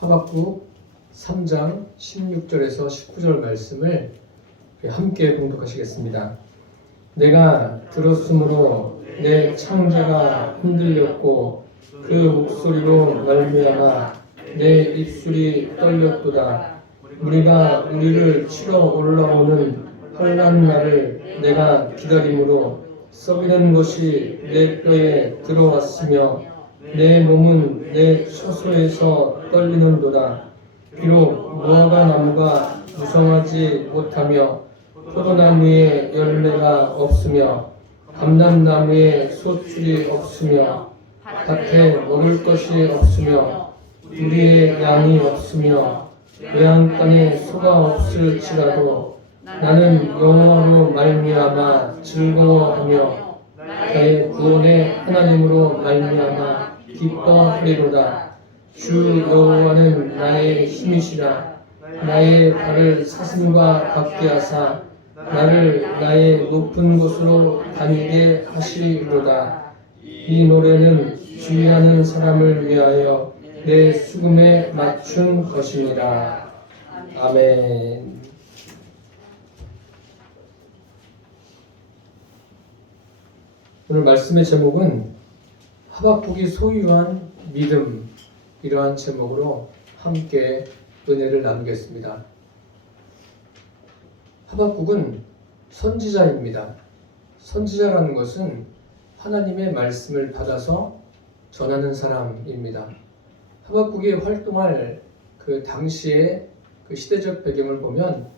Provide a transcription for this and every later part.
하박국 3장 16절에서 19절 말씀을 함께 봉독하시겠습니다. 내가 들었으므로 내 창자가 흔들렸고 그 목소리로 말미암아 내 입술이 떨렸도다. 우리가 우리를 치러 올라오는 환난 날을 내가 기다림으로 썩이는 것이 내 뼈에 들어왔으며 내 몸은 내 처소에서 떨리는도다. 비록 무화과 나무가 무성하지 못하며 포도나무에 열매가 없으며 감람나무에 소출이 없으며 밭에 먹을 것이 없으며 우리의 양이 없으며 외양간에 소가 없을지라도 나는 여호와로 말미암아 즐거워하며 나의 구원의 하나님으로 말미암아 기뻐하리로다. 주 여호와는 나의 힘이시라. 나의 발을 사슴과 같게 하사 나를 나의 높은 곳으로 다니게 하시리로다. 이 노래는 주의하는 사람을 위하여 내 수금에 맞춘 것이니라. 아멘. 오늘 말씀의 제목은 하박국이 소유한 믿음, 이러한 제목으로 함께 은혜를 나누겠습니다. 하박국은 선지자입니다. 선지자라는 것은 하나님의 말씀을 받아서 전하는 사람입니다. 하박국이 활동할 그 당시의 그 시대적 배경을 보면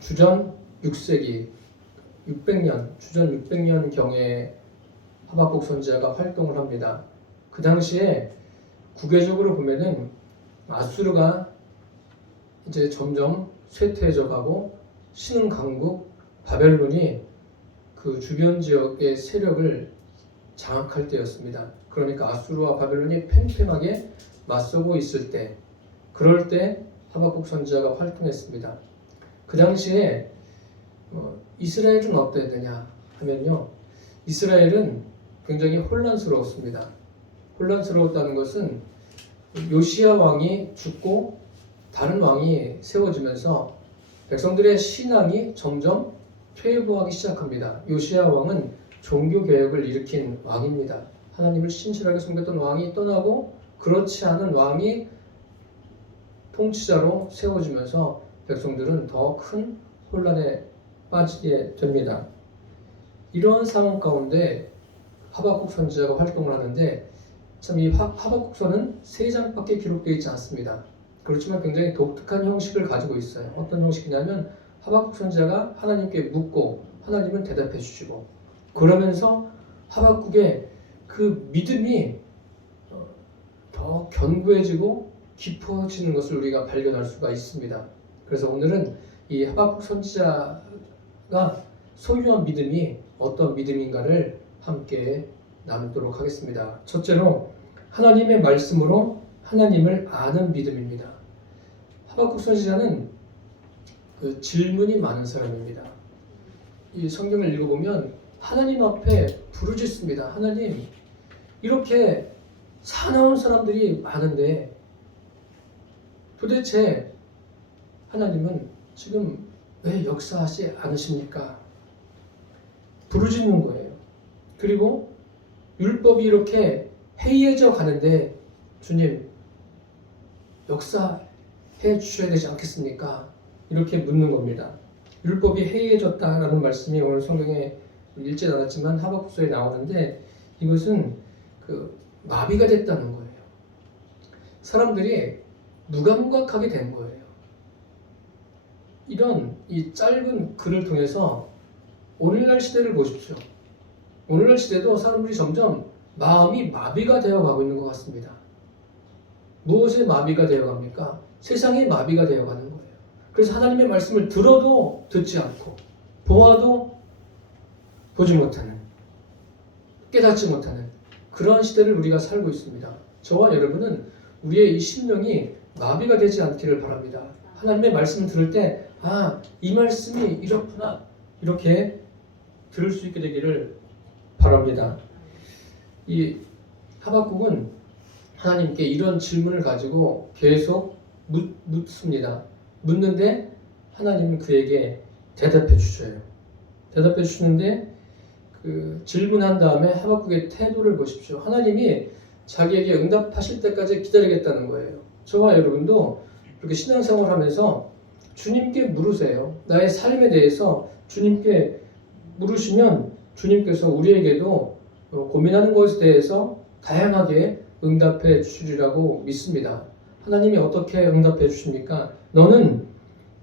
주전 6세기 600년, 주전 600년경에 하박국 선지자가 활동을 합니다. 그 당시에 국외적으로 보면은 아수르가 이제 점점 쇠퇴해져 가고 신흥 강국 바벨론이 그 주변 지역의 세력을 장악할 때였습니다. 그러니까 아수르와 바벨론이 팽팽하게 맞서고 있을 때, 그럴 때 하박국 선지자가 활동했습니다. 그 당시에 이스라엘은 어땠느냐 하면요, 이스라엘은 굉장히 혼란스러웠습니다. 혼란스러웠다는 것은 요시야 왕이 죽고 다른 왕이 세워지면서 백성들의 신앙이 점점 퇴보하기 시작합니다. 요시야 왕은 종교개혁을 일으킨 왕입니다. 하나님을 신실하게 섬겼던 왕이 떠나고 그렇지 않은 왕이 통치자로 세워지면서 백성들은 더 큰 혼란에 빠지게 됩니다. 이러한 상황 가운데 하박국 선지자가 활동을 하는데, 참 이 하박국서는 3장밖에 기록되어 있지 않습니다. 그렇지만 굉장히 독특한 형식을 가지고 있어요. 어떤 형식이냐면 하박국 선지자가 하나님께 묻고 하나님은 대답해 주시고, 그러면서 하박국의 그 믿음이 더 견고해지고 깊어지는 것을 우리가 발견할 수가 있습니다. 그래서 오늘은 이 하박국 선지자가 소유한 믿음이 어떤 믿음인가를 함께 나누도록 하겠습니다. 첫째로 하나님의 말씀으로 하나님을 아는 믿음입니다. 하박국 선지자는 그 질문이 많은 사람입니다. 이 성경을 읽어보면 하나님 앞에 부르짖습니다. 하나님, 이렇게 사나운 사람들이 많은데 도대체 하나님은 지금 왜 역사하지 않으십니까? 부르짖는 거예요. 그리고 율법이 이렇게 해이해져 가는데 주님, 역사해 주셔야 되지 않겠습니까? 이렇게 묻는 겁니다. 율법이 해이해졌다라는 말씀이 오늘 성경에 읽지 않았지만 하박국서에 나오는데, 이것은 그 마비가 됐다는 거예요. 사람들이 무감각하게 된 거예요. 이런 이 짧은 글을 통해서 오늘날 시대를 보십시오. 오늘날 시대도 사람들이 점점 마음이 마비가 되어가고 있는 것 같습니다. 무엇에 마비가 되어갑니까? 세상에 마비가 되어가는 거예요. 그래서 하나님의 말씀을 들어도 듣지 않고 보아도 보지 못하는, 깨닫지 못하는 그러한 시대를 우리가 살고 있습니다. 저와 여러분은 우리의 이 심령이 마비가 되지 않기를 바랍니다. 하나님의 말씀을 들을 때 이 말씀이 이렇구나, 이렇게 들을 수 있게 되기를 바랍니다. 이 하박국은 하나님께 이런 질문을 가지고 계속 묻습니다. 묻는데 하나님은 그에게 대답해 주셔요. 대답해 주시는데 그 질문한 다음에 하박국의 태도를 보십시오. 하나님이 자기에게 응답하실 때까지 기다리겠다는 거예요. 저와 여러분도 그렇게 신앙생활 하면서 주님께 물으세요. 나의 삶에 대해서 주님께 물으시면 주님께서 우리에게도 고민하는 것에 대해서 다양하게 응답해 주시리라고 믿습니다. 하나님이 어떻게 응답해 주십니까? 너는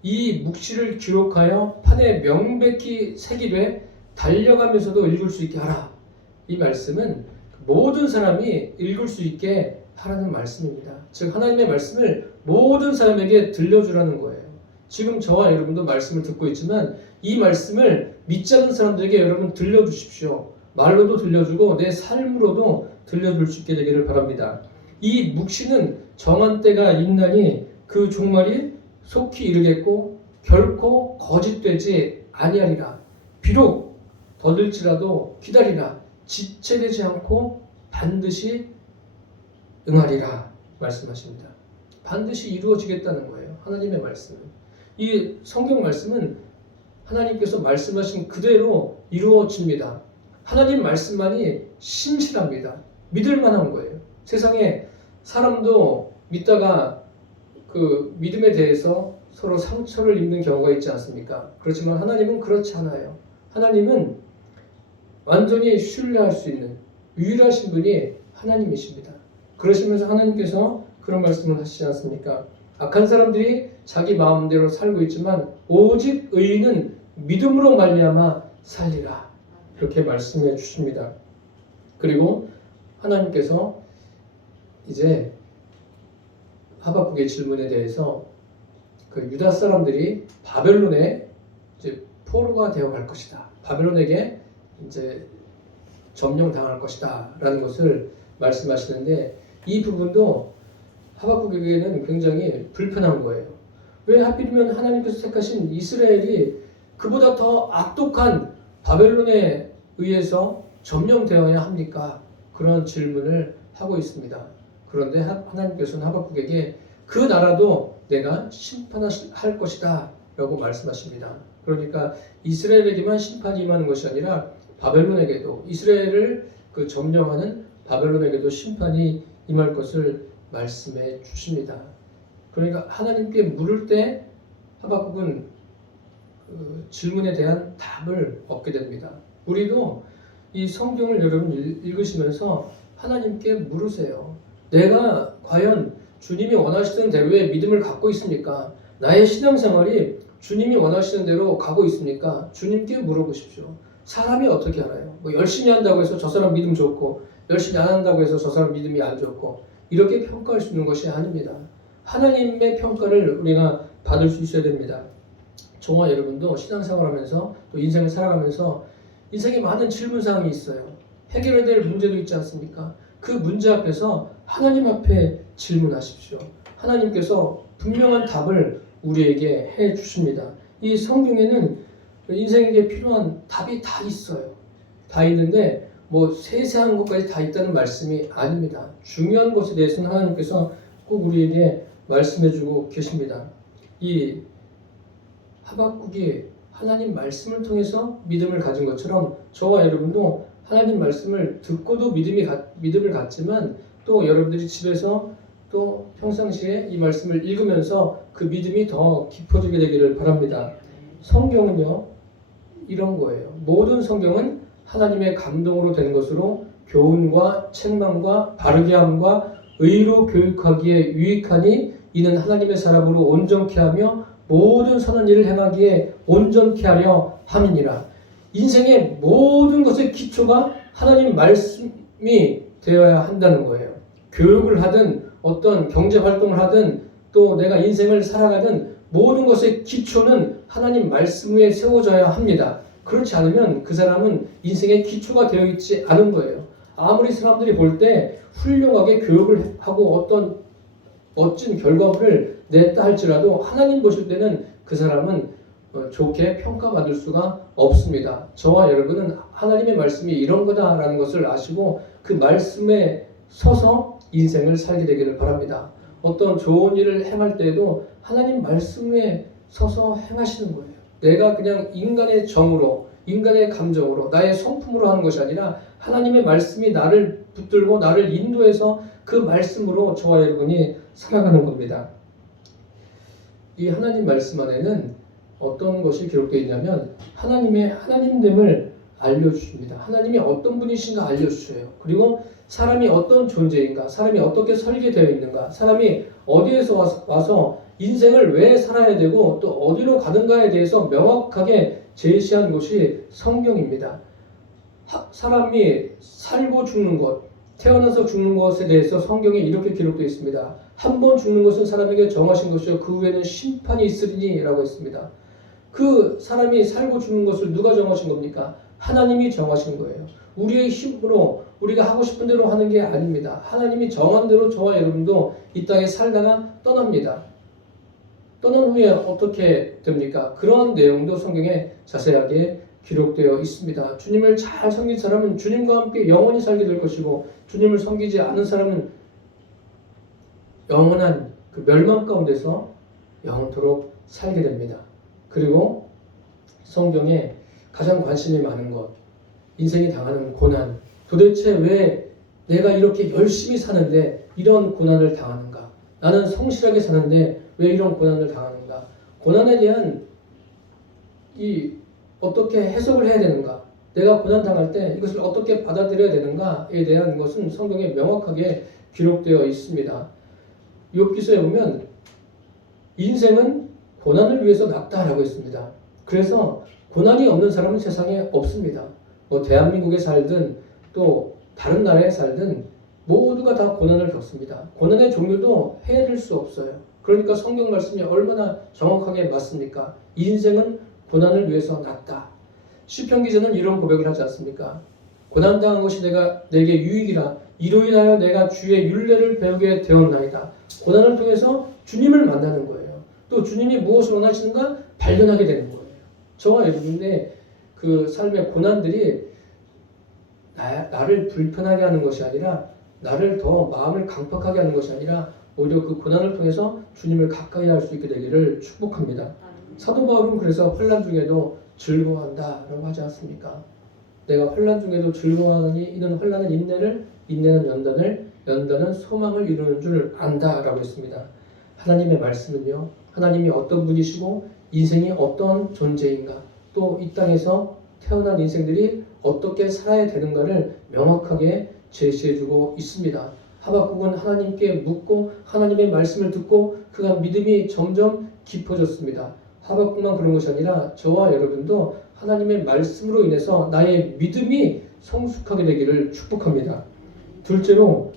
이 묵시를 기록하여 판에 명백히 새기되 달려가면서도 읽을 수 있게 하라. 이 말씀은 모든 사람이 읽을 수 있게 하라는 말씀입니다. 즉 하나님의 말씀을 모든 사람에게 들려주라는 거예요. 지금 저와 여러분도 말씀을 듣고 있지만 이 말씀을 믿지 않는 사람들에게 여러분 들려주십시오. 말로도 들려주고 내 삶으로도 들려줄 수 있게 되기를 바랍니다. 이 묵시는 정한 때가 있나니 그 종말이 속히 이르겠고 결코 거짓되지 아니하리라. 비록 더딜지라도 기다리라. 지체되지 않고 반드시 응하리라 말씀하십니다. 반드시 이루어지겠다는 거예요. 하나님의 말씀은. 이 성경 말씀은 하나님께서 말씀하신 그대로 이루어집니다. 하나님 말씀만이 신실합니다. 믿을 만한 거예요. 세상에 사람도 믿다가 그 믿음에 대해서 서로 상처를 입는 경우가 있지 않습니까? 그렇지만 하나님은 그렇지 않아요. 하나님은 완전히 신뢰할 수 있는 유일하신 분이 하나님이십니다. 그러시면서 하나님께서 그런 말씀을 하시지 않습니까? 악한 사람들이 자기 마음대로 살고 있지만 오직 의인은 믿음으로 말미암아 살리라. 그렇게 말씀해 주십니다. 그리고 하나님께서 이제 하박국의 질문에 대해서 그 유다 사람들이 바벨론에 이제 포로가 되어 갈 것이다. 바벨론에게 이제 점령당할 것이다. 라는 것을 말씀하시는데 이 부분도 하박국에게는 굉장히 불편한 거예요. 왜 하필이면 하나님께서 택하신 이스라엘이 그보다 더 악독한 바벨론에 의해서 점령되어야 합니까? 그런 질문을 하고 있습니다. 그런데 하나님께서는 하박국에게 그 나라도 내가 심판할 것이다 라고 말씀하십니다. 그러니까 이스라엘에게만 심판이 임하는 것이 아니라 바벨론에게도 이스라엘을 그 점령하는 바벨론에게도 심판이 임할 것을 말씀해 주십니다. 그러니까 하나님께 물을 때 하박국은 그 질문에 대한 답을 얻게 됩니다. 우리도 이 성경을 여러분 읽으시면서 하나님께 물으세요. 내가 과연 주님이 원하시는 대로의 믿음을 갖고 있습니까? 나의 신앙생활이 주님이 원하시는 대로 가고 있습니까? 주님께 물어보십시오. 사람이 어떻게 알아요? 뭐 열심히 한다고 해서 저 사람 믿음 좋고 열심히 안 한다고 해서 저 사람 믿음이 안 좋고 이렇게 평가할 수 있는 것이 아닙니다. 하나님의 평가를 우리가 받을 수 있어야 됩니다. 저와 여러분도 신앙생활하면서 또 인생을 살아가면서 인생에 많은 질문사항이 있어요. 해결해야 될 문제도 있지 않습니까? 그 문제 앞에서 하나님 앞에 질문하십시오. 하나님께서 분명한 답을 우리에게 해 주십니다. 이 성경에는 인생에게 필요한 답이 다 있어요. 다 있는데 뭐 세세한 것까지 다 있다는 말씀이 아닙니다. 중요한 것에 대해서는 하나님께서 꼭 우리에게 말씀해주고 계십니다. 이 하박국이 하나님 말씀을 통해서 믿음을 가진 것처럼 저와 여러분도 하나님 말씀을 듣고도 믿음을 갖지만 또 여러분들이 집에서 또 평상시에 이 말씀을 읽으면서 그 믿음이 더 깊어지게 되기를 바랍니다. 성경은요 이런 거예요. 모든 성경은 하나님의 감동으로 된 것으로 교훈과 책망과 바르게 함과 의로 교육하기에 유익하니 이는 하나님의 사람으로 온전케 하며 모든 선한 일을 행하기에 온전케 하려 함이니라. 인생의 모든 것의 기초가 하나님 말씀이 되어야 한다는 거예요. 교육을 하든 어떤 경제 활동을 하든 또 내가 인생을 살아가든 모든 것의 기초는 하나님 말씀 위에 세워져야 합니다. 그렇지 않으면 그 사람은 인생의 기초가 되어 있지 않은 거예요. 아무리 사람들이 볼 때 훌륭하게 교육을 하고 어떤 멋진 결과물을 냈다 할지라도 하나님 보실 때는 그 사람은 좋게 평가받을 수가 없습니다. 저와 여러분은 하나님의 말씀이 이런 거다라는 것을 아시고 그 말씀에 서서 인생을 살게 되기를 바랍니다. 어떤 좋은 일을 행할 때에도 하나님 말씀에 서서 행하시는 거예요. 내가 그냥 인간의 정으로, 인간의 감정으로, 나의 성품으로 하는 것이 아니라 하나님의 말씀이 나를 붙들고 나를 인도해서 그 말씀으로 저와 여러분이 살아가는 겁니다. 이 하나님 말씀 안에는 어떤 것이 기록되어 있냐면 하나님의 하나님됨을 알려주십니다. 하나님이 어떤 분이신가 알려주셔요. 그리고 사람이 어떤 존재인가, 사람이 어떻게 설계되어 있는가, 사람이 어디에서 와서 인생을 왜 살아야 되고 또 어디로 가는가에 대해서 명확하게 제시한 것이 성경입니다. 사람이 살고 죽는 것, 태어나서 죽는 것에 대해서 성경에 이렇게 기록되어 있습니다. 한 번 죽는 것은 사람에게 정하신 것이요 그 후에는 심판이 있으리니 라고 했습니다. 그 사람이 살고 죽는 것을 누가 정하신 겁니까? 하나님이 정하신 거예요. 우리의 힘으로 우리가 하고 싶은 대로 하는 게 아닙니다. 하나님이 정한 대로 저와 여러분도 이 땅에 살다가 떠납니다. 떠난 후에 어떻게 됩니까? 그런 내용도 성경에 자세하게 기록되어 있습니다. 주님을 잘 섬긴 사람은 주님과 함께 영원히 살게 될 것이고 주님을 섬기지 않은 사람은 영원한 그 멸망 가운데서 영원토록 살게 됩니다. 그리고 성경에 가장 관심이 많은 것, 인생이 당하는 고난, 도대체 왜 내가 이렇게 열심히 사는데 이런 고난을 당하는가? 나는 성실하게 사는데 왜 이런 고난을 당하는가? 고난에 대한 어떻게 해석을 해야 되는가? 내가 고난 당할 때 이것을 어떻게 받아들여야 되는가에 대한 것은 성경에 명확하게 기록되어 있습니다. 욥기서에 보면 인생은 고난을 위해서 났다라고 했습니다. 그래서 고난이 없는 사람은 세상에 없습니다. 대한민국에 살든 또 다른 나라에 살든 모두가 다 고난을 겪습니다. 고난의 종류도 헤아릴 수 없어요. 그러니까 성경 말씀이 얼마나 정확하게 맞습니까? 인생은 고난을 위해서 났다. 시편 기자는 이런 고백을 하지 않습니까? 고난당한 것이 내게 유익이라 이로 인하여 내가 주의 율례를 배우게 되었나이다. 고난을 통해서 주님을 만나는 거예요. 또 주님이 무엇을 원하시는가 발견하게 되는 거예요. 저와 여러분의 그 삶의 고난들이 나를 불편하게 하는 것이 아니라 나를 더 마음을 강팍하게 하는 것이 아니라 오히려 그 고난을 통해서 주님을 가까이 할 수 있게 되기를 축복합니다. 사도 바울은 그래서 환난 중에도 즐거워한다라고 하지 않습니까? 내가 환난 중에도 즐거워하니 이는 환난은 인내를, 인내는 연단을, 연단은 소망을 이루는 줄 안다라고 했습니다. 하나님의 말씀은요, 하나님이 어떤 분이시고 인생이 어떤 존재인가, 또 이 땅에서 태어난 인생들이 어떻게 살아야 되는가를 명확하게 제시해주고 있습니다. 하박국은 하나님께 묻고 하나님의 말씀을 듣고 그가 믿음이 점점 깊어졌습니다. 하박국만 그런 것이 아니라 저와 여러분도 하나님의 말씀으로 인해서 나의 믿음이 성숙하게 되기를 축복합니다. 둘째로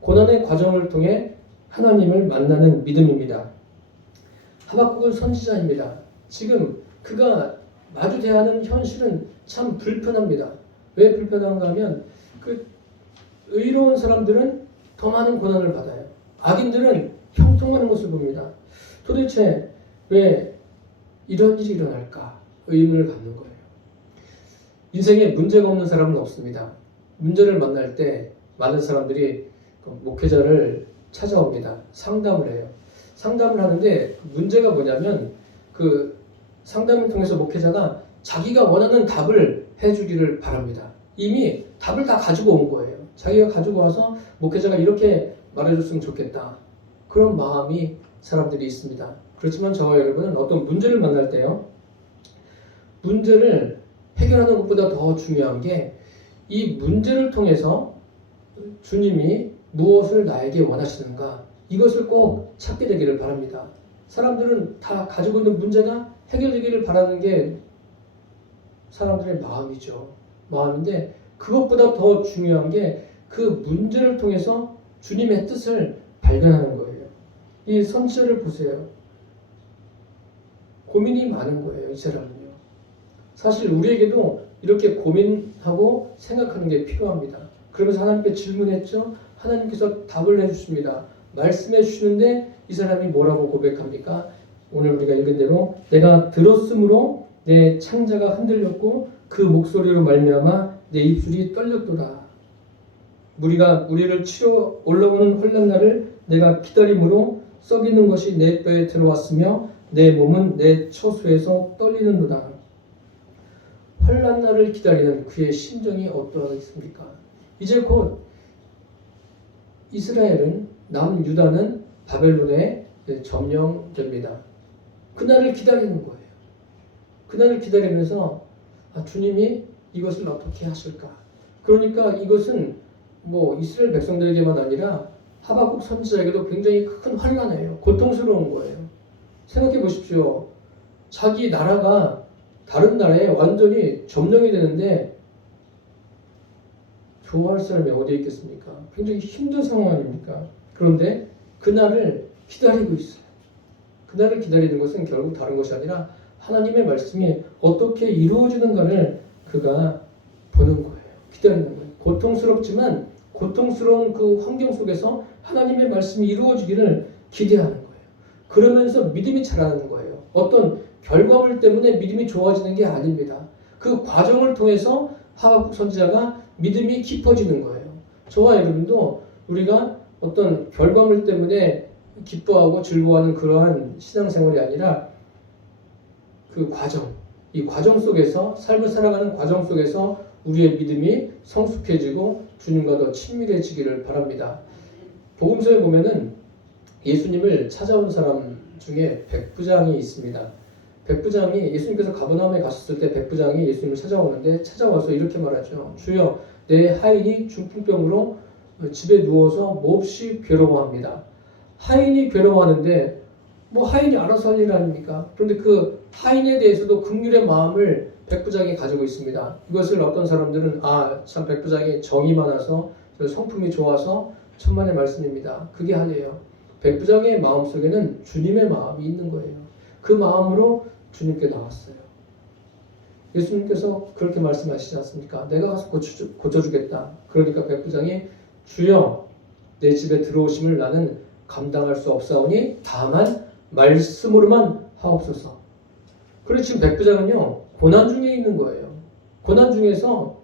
고난의 과정을 통해 하나님을 만나는 믿음입니다. 하박국은 선지자입니다. 지금 그가 마주대야 하는 현실은 참 불편합니다. 왜 불편한가 하면 그 의로운 사람들은 더 많은 고난을 받아요. 악인들은 형통하는 것을 봅니다. 도대체 왜 이런 일이 일어날까? 의문을 갖는 거예요. 인생에 문제가 없는 사람은 없습니다. 문제를 만날 때 많은 사람들이 목회자를 찾아옵니다. 상담을 해요. 상담을 하는데 문제가 뭐냐면 그 상담을 통해서 목회자가 자기가 원하는 답을 해주기를 바랍니다. 이미 답을 다 가지고 온 거예요. 자기가 가지고 와서 목회자가 이렇게 말해줬으면 좋겠다. 그런 마음이 사람들이 있습니다. 그렇지만 저와 여러분은 어떤 문제를 만날 때요, 문제를 해결하는 것보다 더 중요한 게 이 문제를 통해서 주님이 무엇을 나에게 원하시는가, 이것을 꼭 찾게 되기를 바랍니다. 사람들은 다 가지고 있는 문제가 해결되기를 바라는 게 사람들의 마음이죠. 마음인데 그것보다 더 중요한 게 그 문제를 통해서 주님의 뜻을 발견하는 거예요. 이 선지자를 보세요. 고민이 많은 거예요. 이 사람은요. 사실 우리에게도 이렇게 고민하고 생각하는 게 필요합니다. 그러면서 하나님께 질문했죠. 하나님께서 답을 해주십니다. 말씀해 주시는데 이 사람이 뭐라고 고백합니까? 오늘 우리가 읽은 대로 내가 들었으므로 내 창자가 흔들렸고 그 목소리로 말미암아 내 입술이 떨렸도다. 우리를 치러 올라오는 환난 날을 내가 기다림으로 썩이는 것이 내 뼈에 들어왔으며 내 몸은 내 처소에서 떨리는도다. 환난 날을 기다리는 그의 심정이 어떠하겠습니까? 이제 곧 이스라엘은 남유다는 바벨론에 점령됩니다. 그날을 기다리는 거예요. 그날을 기다리면서 주님이 이것을 어떻게 하실까? 그러니까 이것은 이스라엘 백성들에게만 아니라 하박국 선지자에게도 굉장히 큰 환난이에요. 고통스러운 거예요. 생각해 보십시오. 자기 나라가 다른 나라에 완전히 점령이 되는데 좋아할 사람이 어디에 있겠습니까? 굉장히 힘든 상황 아닙니까? 그런데 그날을 기다리고 있어요. 그날을 기다리는 것은 결국 다른 것이 아니라 하나님의 말씀이 어떻게 이루어지는가를 그가 보는 거예요. 기다리는 거예요. 고통스럽지만 고통스러운 그 환경 속에서 하나님의 말씀이 이루어지기를 기대하는 거예요. 그러면서 믿음이 자라는 거예요. 어떤 결과물 때문에 믿음이 좋아지는 게 아닙니다. 그 과정을 통해서 하박국 선지자가 믿음이 깊어지는 거예요. 저와 여러분도 우리가 어떤 결과물 때문에 기뻐하고 즐거워하는 그러한 신앙생활이 아니라 그 과정, 이 과정 속에서 삶을 살아가는 과정 속에서 우리의 믿음이 성숙해지고 주님과 더 친밀해지기를 바랍니다. 복음서에 보면은 예수님을 찾아온 사람 중에 백부장이 있습니다. 백부장이 예수님께서 가버나움에 가셨을 때 백부장이 예수님을 찾아오는데 찾아와서 이렇게 말하죠. 주여, 내 하인이 중풍병으로 집에 누워서 몹시 괴로워합니다. 하인이 괴로워하는데 하인이 알아서 할 일 아닙니까? 그런데 그 하인에 대해서도 긍휼의 마음을 백부장이 가지고 있습니다. 이것을 어떤 사람들은 참 백부장이 정이 많아서 성품이 좋아서 천만의 말씀입니다. 그게 아니에요. 백부장의 마음속에는 주님의 마음이 있는 거예요. 그 마음으로 주님께 나왔어요. 예수님께서 그렇게 말씀하시지 않습니까? 내가 가서 고쳐주겠다. 그러니까 백부장이 주여, 내 집에 들어오심을 나는 감당할 수 없사오니 다만 말씀으로만 하옵소서. 그리고 지금 백부장은요, 고난 중에 있는 거예요. 고난 중에서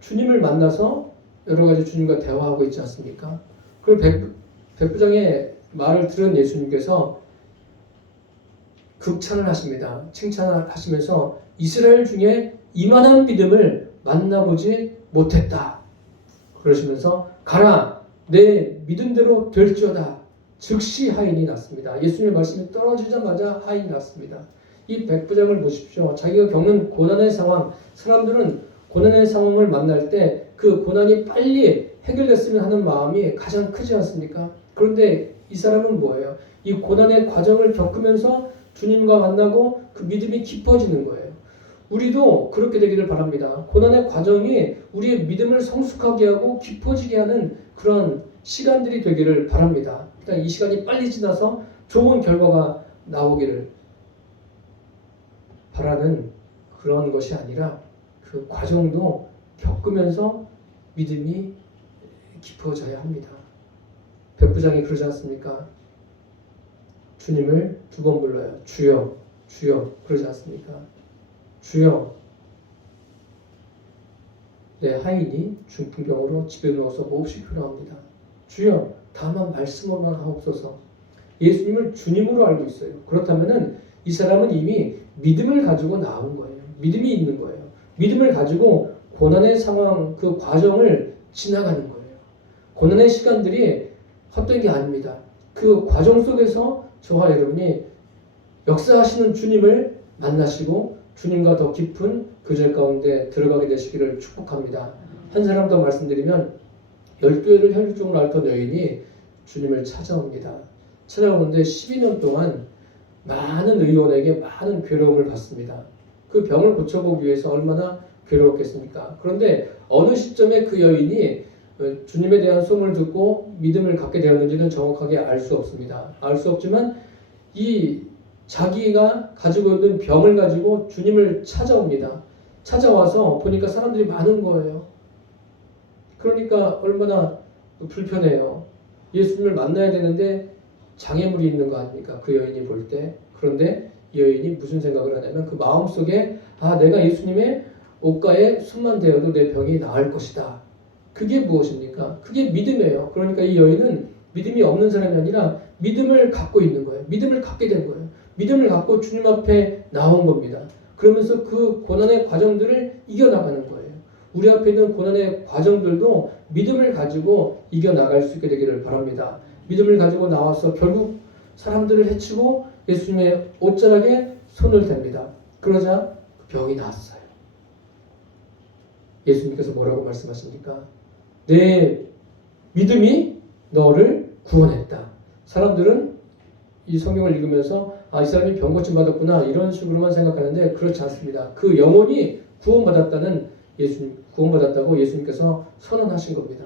주님을 만나서 여러 가지 주님과 대화하고 있지 않습니까? 그리고 백부장의 말을 들은 예수님께서 극찬을 하십니다. 칭찬을 하시면서 이스라엘 중에 이만한 믿음을 만나보지 못했다. 그러시면서 가라, 내 믿음대로 될지어다. 즉시 하인이 났습니다. 예수님의 말씀이 떨어지자마자 하인이 났습니다. 이 백부장을 보십시오. 자기가 겪는 고난의 상황, 사람들은 고난의 상황을 만날 때 그 고난이 빨리 해결됐으면 하는 마음이 가장 크지 않습니까? 그런데 이 사람은 뭐예요? 이 고난의 과정을 겪으면서 주님과 만나고 그 믿음이 깊어지는 거예요. 우리도 그렇게 되기를 바랍니다. 고난의 과정이 우리의 믿음을 성숙하게 하고 깊어지게 하는 그런 시간들이 되기를 바랍니다. 일단 이 시간이 빨리 지나서 좋은 결과가 나오기를 바라는 그런 것이 아니라 그 과정도 겪으면서 믿음이 깊어져야 합니다. 백부장이 그러지 않습니까? 주님을 두 번 불러요. 주여, 주여, 그러지 않습니까? 주여, 내 하인이 중풍병으로 집에 누워서 몹시 괴로워합니다. 주여, 다만 말씀으로만 하옵소서. 예수님을 주님으로 알고 있어요. 그렇다면은 이 사람은 이미 믿음을 가지고 나온 거예요. 믿음이 있는 거예요. 믿음을 가지고 고난의 상황, 그 과정을 지나가는 거예요. 고난의 시간들이 헛된 게 아닙니다. 그 과정 속에서 저와 여러분이 역사하시는 주님을 만나시고 주님과 더 깊은 교제 가운데 들어가게 되시기를 축복합니다. 한 사람 더 말씀드리면 12회를 혈육적으로 앓던 여인이 주님을 찾아옵니다. 찾아오는데 12년 동안 많은 의원에게 많은 괴로움을 받습니다. 그 병을 고쳐보기 위해서 얼마나 괴로웠겠습니까? 그런데 어느 시점에 그 여인이 주님에 대한 소문을 듣고 믿음을 갖게 되었는지는 정확하게 알 수 없습니다. 알 수 없지만 이 자기가 가지고 있는 병을 가지고 주님을 찾아옵니다. 찾아와서 보니까 사람들이 많은 거예요. 그러니까 얼마나 불편해요. 예수님을 만나야 되는데 장애물이 있는 거 아닙니까? 그 여인이 볼 때. 그런데 이 여인이 무슨 생각을 하냐면 그 마음속에 내가 예수님의 옷가에 손만 대어도 내 병이 나을 것이다. 그게 무엇입니까? 그게 믿음이에요. 그러니까 이 여인은 믿음이 없는 사람이 아니라 믿음을 갖고 있는 거예요. 믿음을 갖게 된 거예요. 믿음을 갖고 주님 앞에 나온 겁니다. 그러면서 그 고난의 과정들을 이겨나가는 거예요. 우리 앞에 있는 고난의 과정들도 믿음을 가지고 이겨나갈 수 있게 되기를 바랍니다. 믿음을 가지고 나와서 결국 사람들을 해치고 예수님의 옷자락에 손을 댑니다. 그러자 병이 나았어요. 예수님께서 뭐라고 말씀하십니까? 내 믿음이 너를 구원했다. 사람들은 이 성경을 읽으면서 이 사람이 병 고침 받았구나 이런 식으로만 생각하는데 그렇지 않습니다. 그 영혼이 구원받았다고 예수님께서 선언하신 겁니다.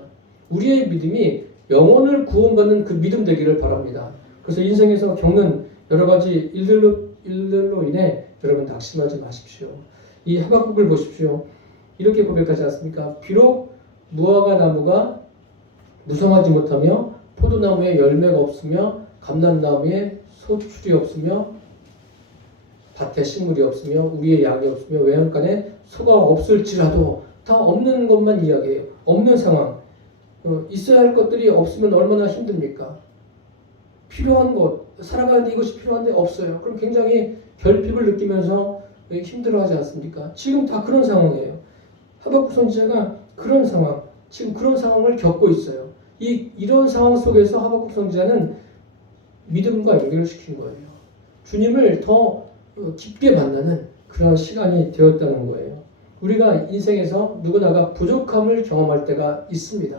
우리의 믿음이 영혼을 구원받는 그 믿음 되기를 바랍니다. 그래서 인생에서 겪는 여러 가지 일들로 인해 여러분 낙심하지 마십시오. 이 하박국을 보십시오. 이렇게 고백하지 않습니까? 비록 무화과 나무가 무성하지 못하며 포도나무에 열매가 없으며 감람나무에 소출이 없으며 밭에 식물이 없으며 우리의 양이 없으며 외양간에 소가 없을지라도 다 없는 것만 이야기해요. 없는 상황. 있어야 할 것들이 없으면 얼마나 힘듭니까? 필요한 것, 살아가는데 이것이 필요한데 없어요. 그럼 굉장히 결핍을 느끼면서 힘들어하지 않습니까? 지금 다 그런 상황이에요. 하박국 선지자가 그런 상황, 지금 그런 상황을 겪고 있어요. 이런 상황 속에서 하박국 선지자는 믿음과 연결을 시킨 거예요. 주님을 더 깊게 만나는 그런 시간이 되었다는 거예요. 우리가 인생에서 누구나가 부족함을 경험할 때가 있습니다.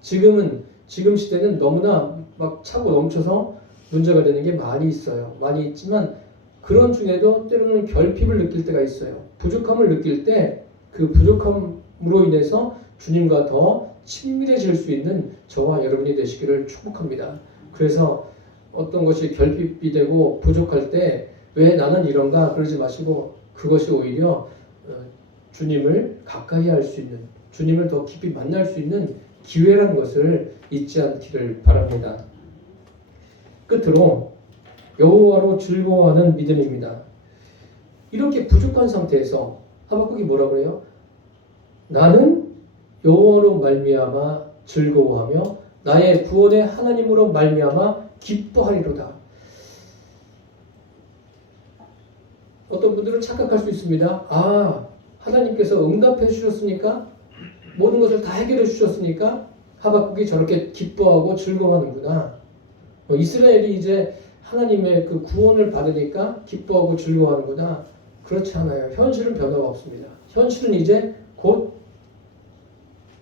지금 시대는 너무나 막 차고 넘쳐서 문제가 되는 게 많이 있어요. 많이 있지만 그런 중에도 때로는 결핍을 느낄 때가 있어요. 부족함을 느낄 때 그 부족함으로 인해서 주님과 더 친밀해질 수 있는 저와 여러분이 되시기를 축복합니다. 그래서 어떤 것이 결핍이 되고 부족할 때 왜 나는 이런가 그러지 마시고 그것이 오히려 주님을 가까이 할 수 있는, 주님을 더 깊이 만날 수 있는 기회라는 것을 잊지 않기를 바랍니다. 끝으로 여호와로 즐거워하는 믿음입니다. 이렇게 부족한 상태에서 하박국이 뭐라고 그래요? 나는 여호와로 말미암아 즐거워하며 나의 구원의 하나님으로 말미암아 기뻐하리로다. 어떤 분들은 착각할 수 있습니다. 하나님께서 응답해 주셨으니까 모든 것을 다 해결해 주셨으니까 하박국이 저렇게 기뻐하고 즐거워하는구나. 이스라엘이 이제 하나님의 그 구원을 받으니까 기뻐하고 즐거워하는구나. 그렇지 않아요. 현실은 변화가 없습니다. 현실은 이제 곧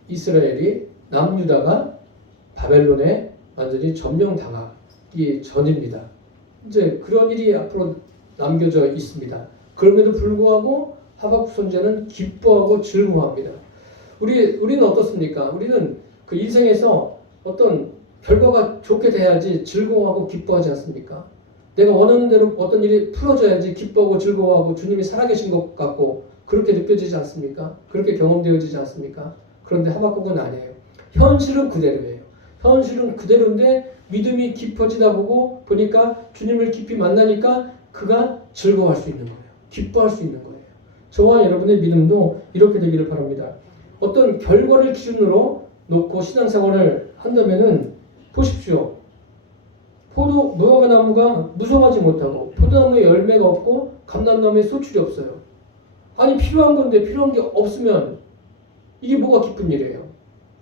이스라엘이 남유다가 바벨론에 완전히 점령당하기 전입니다. 이제 그런 일이 앞으로 남겨져 있습니다. 그럼에도 불구하고 하박국 선지자는 기뻐하고 즐거워합니다. 우리는 어떻습니까? 우리는 그 인생에서 어떤 결과가 좋게 돼야지 즐거워하고 기뻐하지 않습니까? 내가 원하는 대로 어떤 일이 풀어져야지 기뻐하고 즐거워하고 주님이 살아계신 것 같고 그렇게 느껴지지 않습니까? 그렇게 경험되어지지 않습니까? 그런데 하박국은 아니에요. 현실은 그대로예요. 현실은 그대로인데 믿음이 깊어지다 보니까 주님을 깊이 만나니까 그가 즐거워할 수 있는 거예요. 기뻐할 수 있는 거예요. 저와 여러분의 믿음도 이렇게 되기를 바랍니다. 어떤 결과를 기준으로 놓고 신앙생활을 한다면은 보십시오. 무화과 나무가 무성하지 못하고 포도나무에 열매가 없고 감람나무에 소출이 없어요. 아니 필요한 건데 필요한 게 없으면 이게 뭐가 기쁜 일이에요?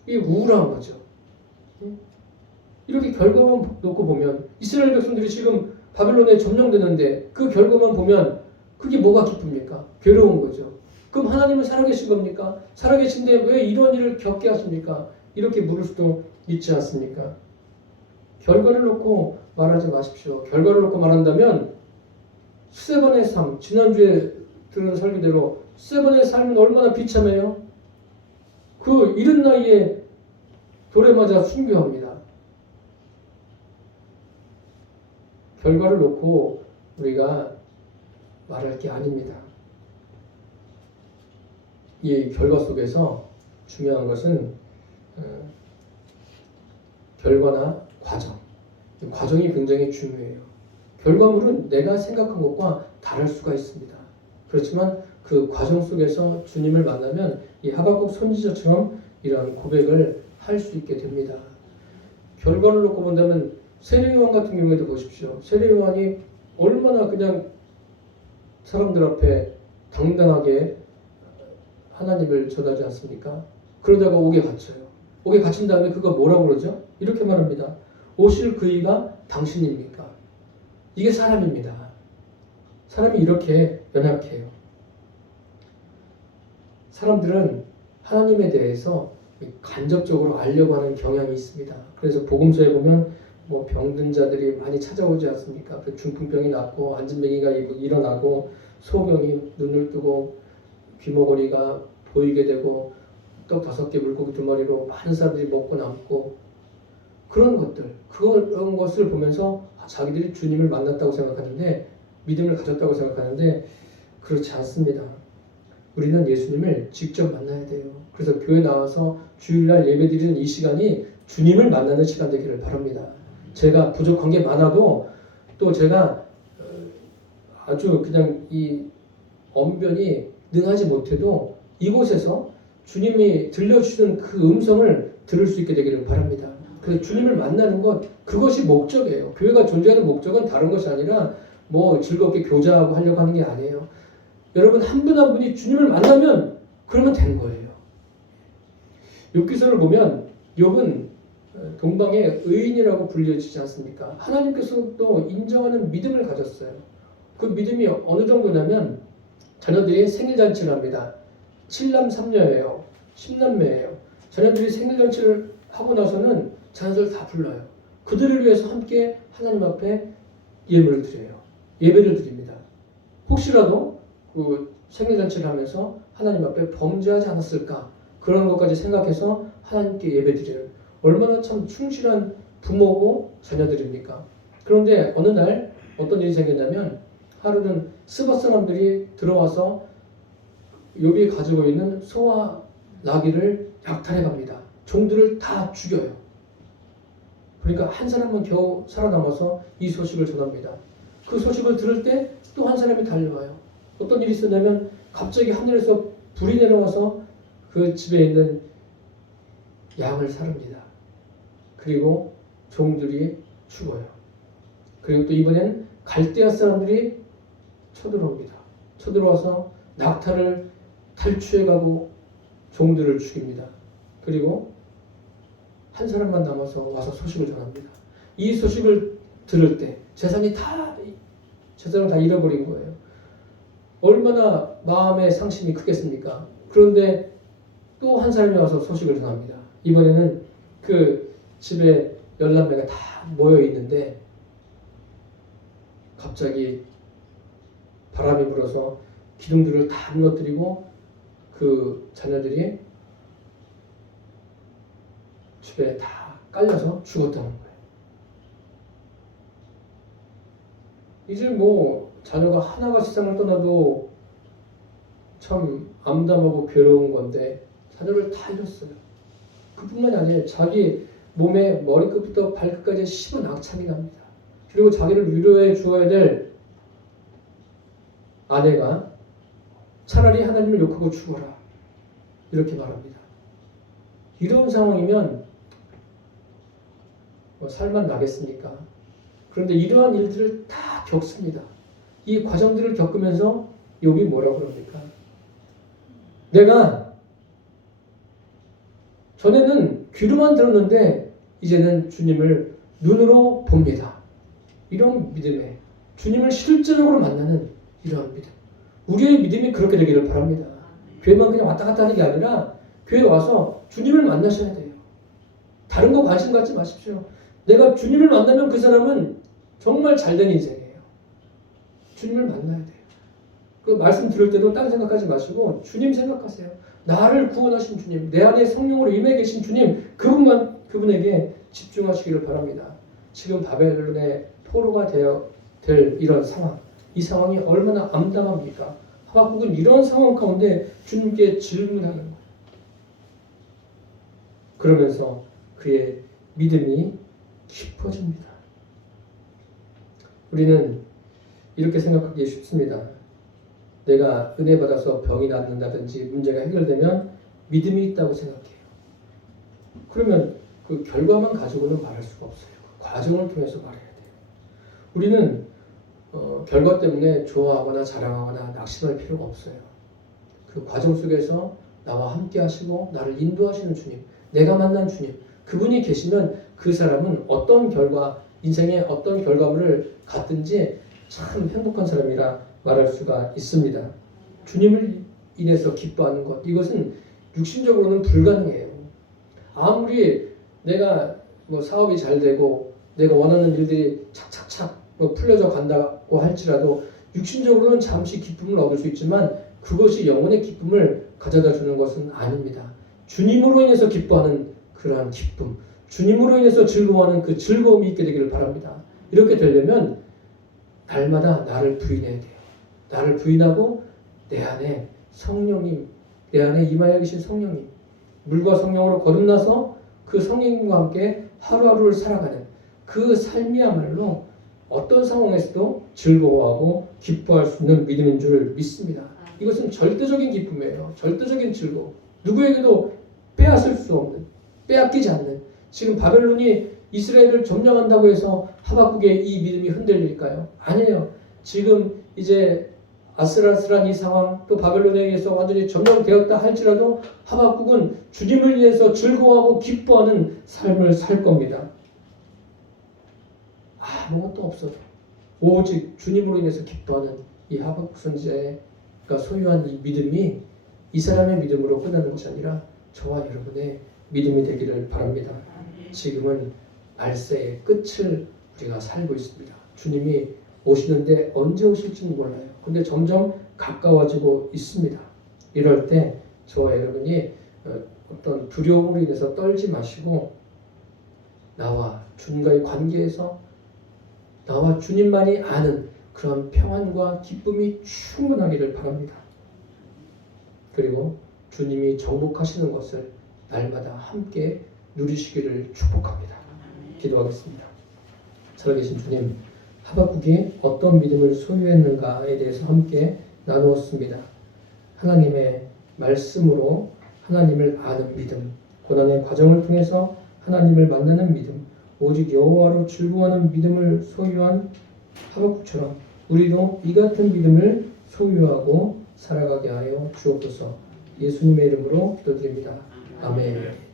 이게 우울한 거죠. 이렇게 결과만 놓고 보면 이스라엘 백성들이 지금 바벨론에 점령되는데 그 결과만 보면 그게 뭐가 기쁩니까? 괴로운 거죠. 그럼 하나님은 살아계신 겁니까? 살아계신데 왜 이런 일을 겪게 하십니까? 이렇게 물을 수도 있지 않습니까? 결과를 놓고 말하지 마십시오. 결과를 놓고 말한다면 수세번의 삶, 지난주에 들은 설교대로 수세번의 삶은 얼마나 비참해요? 그 이른 나이에 돌에 맞아 순교합니다. 결과를 놓고 우리가 말할 게 아닙니다. 이 결과 속에서 중요한 것은 결과나 과정. 과정이 굉장히 중요해요. 결과물은 내가 생각한 것과 다를 수가 있습니다. 그렇지만 그 과정 속에서 주님을 만나면 이 하박국 선지자처럼 이런 고백을 할 수 있게 됩니다. 결과를 놓고 본다면 세례요한 같은 경우에도 보십시오. 세례요한이 얼마나 그냥 사람들 앞에 당당하게 하나님을 전하지 않습니까? 그러다가 옥에 갇혀요. 옥에 갇힌 다음에 그가 뭐라고 그러죠? 이렇게 말합니다. 오실 그이가 당신입니까? 이게 사람입니다. 사람이 이렇게 연약해요. 사람들은 하나님에 대해서 간접적으로 알려고 하는 경향이 있습니다. 그래서 복음서에 보면 뭐 병든 자들이 많이 찾아오지 않습니까? 그 중풍병이 낫고 안진뱅이가 일어나고 소경이 눈을 뜨고 귀머거리가 보이게 되고 떡 5개 물고기 2마리로 많은 사람들이 먹고 남고 그런 것들 그런 것을 보면서 자기들이 주님을 만났다고 생각하는데 믿음을 가졌다고 생각하는데 그렇지 않습니다. 우리는 예수님을 직접 만나야 돼요. 그래서 교회 나와서 주일날 예배드리는 이 시간이 주님을 만나는 시간 되기를 바랍니다. 제가 부족한 게 많아도 또 제가 아주 그냥 이 언변이 능하지 못해도 이곳에서 주님이 들려주시는 그 음성을 들을 수 있게 되기를 바랍니다. 그래서 주님을 만나는 것 그것이 목적이에요. 교회가 존재하는 목적은 다른 것이 아니라 뭐 즐겁게 교제하고 하려고 하는 게 아니에요. 여러분 한 분 한 분이 주님을 만나면 그러면 된 거예요. 욥기서를 보면 욥은 동방의 의인이라고 불려지지 않습니까? 하나님께서도 인정하는 믿음을 가졌어요. 그 믿음이 어느 정도냐면 자녀들이 생일잔치를 합니다. 7남 3녀예요. 10남매예요. 자녀들이 생일잔치를 하고 나서는 자녀들 다 불러요. 그들을 위해서 함께 하나님 앞에 예물을 드려요. 예배를 드립니다. 혹시라도 그 생일잔치를 하면서 하나님 앞에 범죄하지 않았을까 그런 것까지 생각해서 하나님께 예배드리는 얼마나 참 충실한 부모고 자녀들입니까? 그런데 어느 날 어떤 일이 생겼냐면 하루는 스바 사람들이 들어와서 욥이 가지고 있는 소와 나귀를 약탈해 갑니다. 종들을 다 죽여요. 그러니까 한 사람은 겨우 살아남아서 이 소식을 전합니다. 그 소식을 들을 때 또 한 사람이 달려와요. 어떤 일이 있었냐면 갑자기 하늘에서 불이 내려와서 그 집에 있는 양을 사릅니다. 그리고 종들이 죽어요. 그리고 또 이번엔 갈대아 사람들이 쳐들어옵니다. 쳐들어와서 낙타를 탈취해가고 종들을 죽입니다. 그리고 한 사람만 남아서 와서 소식을 전합니다. 이 소식을 들을 때 재산을 다 잃어버린 거예요. 얼마나 마음의 상심이 크겠습니까? 그런데 또 한 사람이 와서 소식을 전합니다. 이번에는 그 집에 10남매가 다 모여 있는데 갑자기 바람이 불어서 기둥들을 다 무너뜨리고 그 자녀들이 집에 다 깔려서 죽었다는 거예요. 이제 뭐 자녀가 하나가 세상을 떠나도 참 암담하고 괴로운 건데 자녀를 다 잃었어요. 그뿐만이 아니에요. 자기 몸에 머리끝부터 발끝까지 심한 악창이 납니다. 그리고 자기를 위로해 주어야 될 아내가 차라리 하나님을 욕하고 죽어라 이렇게 말합니다. 이런 상황이면 살만 나겠습니까? 그런데 이러한 일들을 다 겪습니다. 이 과정들을 겪으면서 욥이 뭐라고 그럽니까? 내가 전에는 귀로만 들었는데 이제는 주님을 눈으로 봅니다. 이런 믿음에 주님을 실제적으로 만나는 이러한 믿음. 우리의 믿음이 그렇게 되기를 바랍니다. 교회만 그냥 왔다 갔다 하는 게 아니라 교회 와서 주님을 만나셔야 돼요. 다른 거 관심 갖지 마십시오. 내가 주님을 만나면 그 사람은 정말 잘된 인생이에요. 주님을 만나야 돼요. 그 말씀 들을 때도 딴 생각하지 마시고 주님 생각하세요. 나를 구원하신 주님, 내 안에 성령으로 임해 계신 주님, 그분에게 집중하시기를 바랍니다. 지금 바벨론의 포로가 될 이런 상황, 이 상황이 얼마나 암담합니까? 하박국은 이런 상황 가운데 주님께 질문하는 거예요. 그러면서 그의 믿음이 깊어집니다. 우리는 이렇게 생각하기 쉽습니다. 내가 은혜 받아서 병이 낫는다든지 문제가 해결되면 믿음이 있다고 생각해요. 그러면 그 결과만 가지고는 말할 수가 없어요. 그 과정을 통해서 말해야 돼요. 우리는 결과 때문에 좋아하거나 자랑하거나 낙심할 필요가 없어요. 그 과정 속에서 나와 함께 하시고 나를 인도하시는 주님, 내가 만난 주님, 그분이 계시면 그 사람은 어떤 결과, 인생의 어떤 결과물을 갖든지 참 행복한 사람이라 말할 수가 있습니다. 주님을 인해서 기뻐하는 것, 이것은 육신적으로는 불가능해요. 아무리 내가 뭐 사업이 잘 되고 내가 원하는 일들이 착착착 풀려져 간다고 할지라도 육신적으로는 잠시 기쁨을 얻을 수 있지만 그것이 영혼의 기쁨을 가져다 주는 것은 아닙니다. 주님으로 인해서 기뻐하는 그러한 기쁨, 주님으로 인해서 즐거워하는 그 즐거움이 있게 되기를 바랍니다. 이렇게 되려면 날마다 나를 부인해야 돼요. 나를 부인하고 내 안에 성령님, 내 안에 임하여 계신 성령님, 물과 성령으로 거듭나서 그 성령님과 함께 하루하루를 살아가는 그 삶이야말로 어떤 상황에서도 즐거워하고 기뻐할 수 있는 믿음인 줄 믿습니다. 이것은 절대적인 기쁨이에요. 절대적인 즐거움. 누구에게도 빼앗을 수 없는, 빼앗기지 않는. 지금 바벨론이 이스라엘을 점령한다고 해서 하박국의 이 믿음이 흔들릴까요? 아니에요. 지금 이제 아슬아슬한 이 상황, 또 바벨론에 의해서 완전히 점령되었다 할지라도 하박국은 주님을 위해서 즐거워하고 기뻐하는 삶을 살 겁니다. 아무것도 없어도 오직 주님으로 인해서 기뻐하는 이 하박국 선지자가 소유한 이 믿음이 이 사람의 믿음으로 끝나는 것이 아니라 저와 여러분의 믿음이 되기를 바랍니다. 지금은 말세의 끝을 우리가 살고 있습니다. 주님이 오시는데 언제 오실지는 몰라요. 근데 점점 가까워지고 있습니다. 이럴 때 저와 여러분이 어떤 두려움으로 인해서 떨지 마시고 나와 주님과의 관계에서 나와 주님만이 아는 그런 평안과 기쁨이 충분하기를 바랍니다. 그리고 주님이 정복하시는 것을 날마다 함께 누리시기를 축복합니다. 기도하겠습니다. 살아계신 주님, 하박국이 어떤 믿음을 소유했는가에 대해서 함께 나누었습니다. 하나님의 말씀으로 하나님을 아는 믿음, 고난의 과정을 통해서 하나님을 만나는 믿음, 오직 여호와로 즐거워하는 믿음을 소유한 하박국처럼 우리도 이 같은 믿음을 소유하고 살아가게 하여 주옵소서. 예수님의 이름으로 기도드립니다. 아멘.